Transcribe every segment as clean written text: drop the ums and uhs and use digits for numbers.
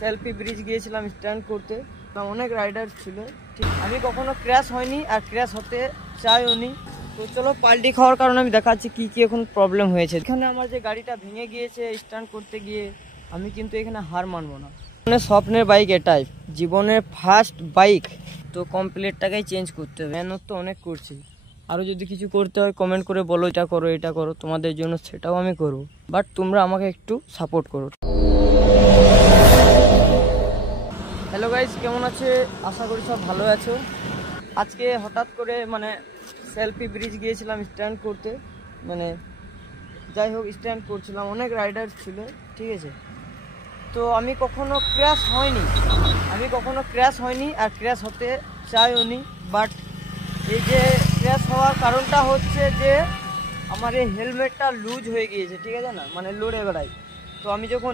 Selfie bridge গিয়েছিলাম stand করতে, অনেক রাইডার ছিল। ঠিক, আমি কখনো ক্র্যাশ হয়নি আর ক্র্যাশ হতে চাইও নি। তো চলো পাল্টি খাওয়ার কারণে আমি দেখাচ্ছি কি কি এখন প্রবলেম হয়েছে। এখানে আমার যে গাড়িটা ভেঙে গিয়েছে স্ট্যান্ড করতে গিয়ে, আমি কিন্তু এখানে হার মানবো না। মানে স্বপ্নের বাইক এটাই, জীবনের ফার্স্ট বাইক। তো কমপ্লিটটাকেই চেঞ্জ করতে হবে। মেহনত তো অনেক করছি, আরও যদি কিছু করতে হয় কমেন্ট করে বলো, এটা করো এটা করো, তোমাদের জন্য সেটাও আমি করবো। বাট তোমরা আমাকে একটু সাপোর্ট করো। হ্যালো গাইস, কেমন আছে? আশা করি সব ভালো আছো। আজকে হঠাৎ করে সেলফি ব্রিজ গিয়েছিলাম স্ট্যান্ড করতে, যাই হোক স্ট্যান্ড করছিলাম, অনেক রাইডার ছিল। ঠিক আছে, তো আমি কখনো ক্র্যাশ হয়নি আর ক্র্যাশ হতে চাইও নি। বাট এই যে ক্র্যাশ হওয়ার কারণটা হচ্ছে যে আমার এই হেলমেটটা লুজ হয়ে গিয়েছে। ঠিক আছে না, লড়ে বেড়াই। তো আমি যখন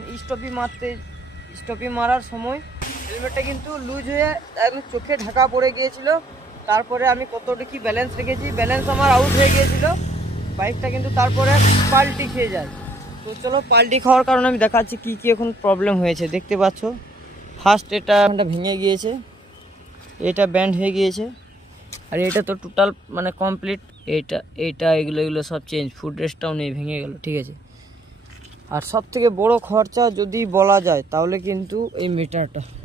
স্টপি মারার সময় হেলমেটটা কিন্তু লুজ হয়ে একদম চোখে ঢাকা পড়ে গিয়েছিল। তারপরে আমি কতটা কি ব্যালেন্স রেখেছি, ব্যালেন্স আমার আউট হয়ে গিয়েছিল, বাইকটা কিন্তু তারপরে পাল্টি খেয়ে যায়। তো চলো পাল্টি খাওয়ার কারণে আমি দেখাচ্ছি কি কি এখন প্রবলেম হয়েছে। দেখতে পাচ্ছ, ফার্স্ট এটা ভেঙে গিয়েছে, এটা ব্যান্ড হয়ে গিয়েছে, আর এটা তো টোটাল কমপ্লিট। এইটা এগুলো সব চেঞ্জ, ফুড রেস্টটাও নেই, ভেঙে গেল। ঠিক আছে, আর সব থেকে বড় খরচা যদি বলা যায় তাহলে কিন্তু এই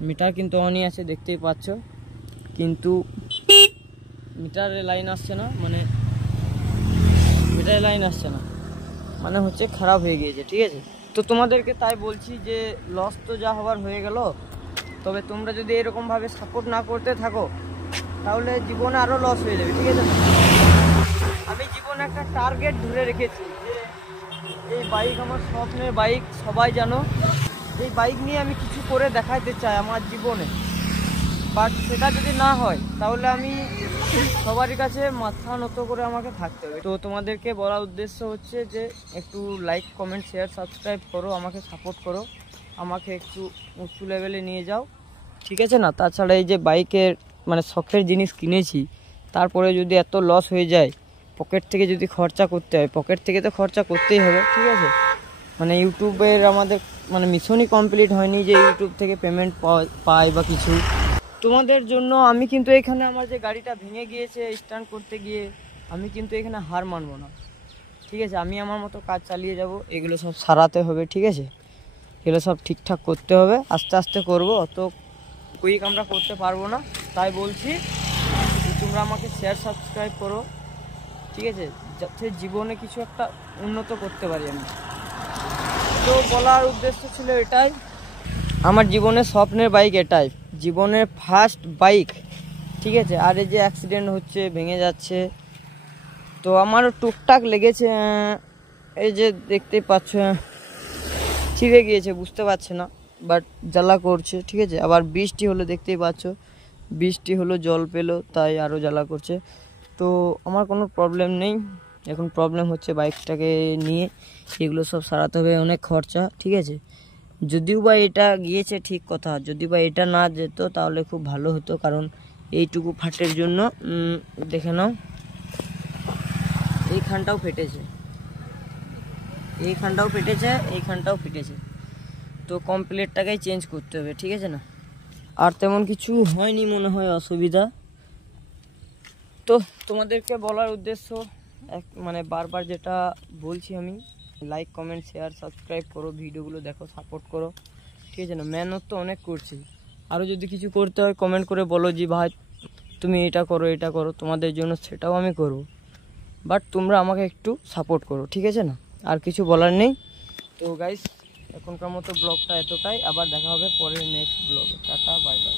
মিটার কিন্তু অনই আছে, দেখতেই পাচ্ছ, কিন্তু মিটারে লাইন আসছে না, হচ্ছে খারাপ হয়ে গিয়েছে। ঠিক আছে, তো তোমাদেরকে তাই বলছি যে লস তো যা হওয়ার হয়ে গেল, তবে তোমরা যদি এরকমভাবে সাপোর্ট না করতে থাকো তাহলে জীবনে আরও লস হয়ে যাবে। ঠিক আছে, আমি জীবনে একটা টার্গেট ধরে রেখেছি যে এই বাইক আমার স্বপ্নের বাইক, সবাই জানো। এই বাইক নিয়ে আমি কিছু করে দেখাইতে চাই আমার জীবনে। বাট সেটা যদি না হয় তাহলে আমি সবারই কাছে মাথা নত করে আমাকে থাকতে হবে। তো তোমাদেরকে বলার উদ্দেশ্য হচ্ছে যে একটু লাইক, কমেন্ট, শেয়ার, সাবস্ক্রাইব করো, আমাকে সাপোর্ট করো, আমাকে একটু উঁচু লেভেলে নিয়ে যাও। ঠিক আছে না, তাছাড়া এই যে বাইকের শখের জিনিস কিনেছি, তারপরে যদি এত লস হয়ে যায়, পকেট থেকে যদি খরচা করতে হয়, পকেট থেকে তো খরচা করতেই হবে। ঠিক আছে, ইউটিউবের আমাদের মিশনই কমপ্লিট হয়নি যে ইউটিউব থেকে পেমেন্ট পাই বা কিছু। তোমাদের জন্য আমি কিন্তু এখানে আমার যে গাড়িটা ভেঙে গিয়েছে স্ট্যান্ড করতে গিয়ে, আমি কিন্তু এখানে হার মানবো না। ঠিক আছে, আমি আমার মতো কাজ চালিয়ে যাব, এগুলো সব সারাতে হবে। ঠিক আছে, এগুলো সব ঠিকঠাক করতে হবে, আস্তে আস্তে করবো, অত কুইক আমরা করতে পারবো না। তাই বলছি তোমরা আমাকে শেয়ার, সাবস্ক্রাইব করো। ঠিক আছে, যাতে জীবনে কিছু একটা উন্নত করতে পারি আমি। তো বলার উদ্দেশ্য ছিল এটাই, আমার জীবনের স্বপ্নের বাইক এটাই, জীবনের ফার্স্ট বাইক। ঠিক আছে, আর এই যে অ্যাক্সিডেন্ট হচ্ছে, ভেঙে যাচ্ছে, তো আমারও টুকটাক লেগেছে। এই যে দেখতেই পাচ্ছ, ছিঁড়ে গিয়েছে, বুঝতে পারছে না, বাট জ্বালা করছে। ঠিক আছে, আবার বৃষ্টি হলো, দেখতেই পাচ্ছ, বৃষ্টি হলো, জল পেলো, তাই আরও জ্বালা করছে। তো আমার কোনো প্রবলেম নেই, এখন প্রবলেম হচ্ছে বাইকটাকে নিয়ে, এগুলো সব সারাতে হবে, অনেক খরচা। ঠিক আছে, যদিও বা এটা গিয়েছে ঠিক কথা, যদি বা এটা না যেত তাহলে খুব ভালো হতো, কারণ এইটুকু ফাটের জন্য দেখে নাও, এইখানটাও ফেটেছে, এইখানটাও ফেটেছে। তো কমপ্লিটটাকেই চেঞ্জ করতে হবে। ঠিক আছে না, আর তেমন কিছু হয়নি মনে হয় অসুবিধা। তো তোমাদেরকে বলার উদ্দেশ্য বারবার যেটা বলছি আমি, লাইক, কমেন্ট, শেয়ার, সাবস্ক্রাইব করো, ভিডিওগুলো দেখো, সাপোর্ট করো। ঠিক আছে না, মেহনত তো অনেক করছি, আরও যদি কিছু করতে হয় কমেন্ট করে বলো যে ভাই তুমি এটা করো, তোমাদের জন্য সেটাও আমি করব। বাট তোমরা আমাকে একটু সাপোর্ট করো। ঠিক আছে না, আর কিছু বলার নেই। তো গাইস, এখনকার মতো ব্লগটা এতটাই, আবার দেখা হবে পরের নেক্সট ব্লগে। Tata, bye bye.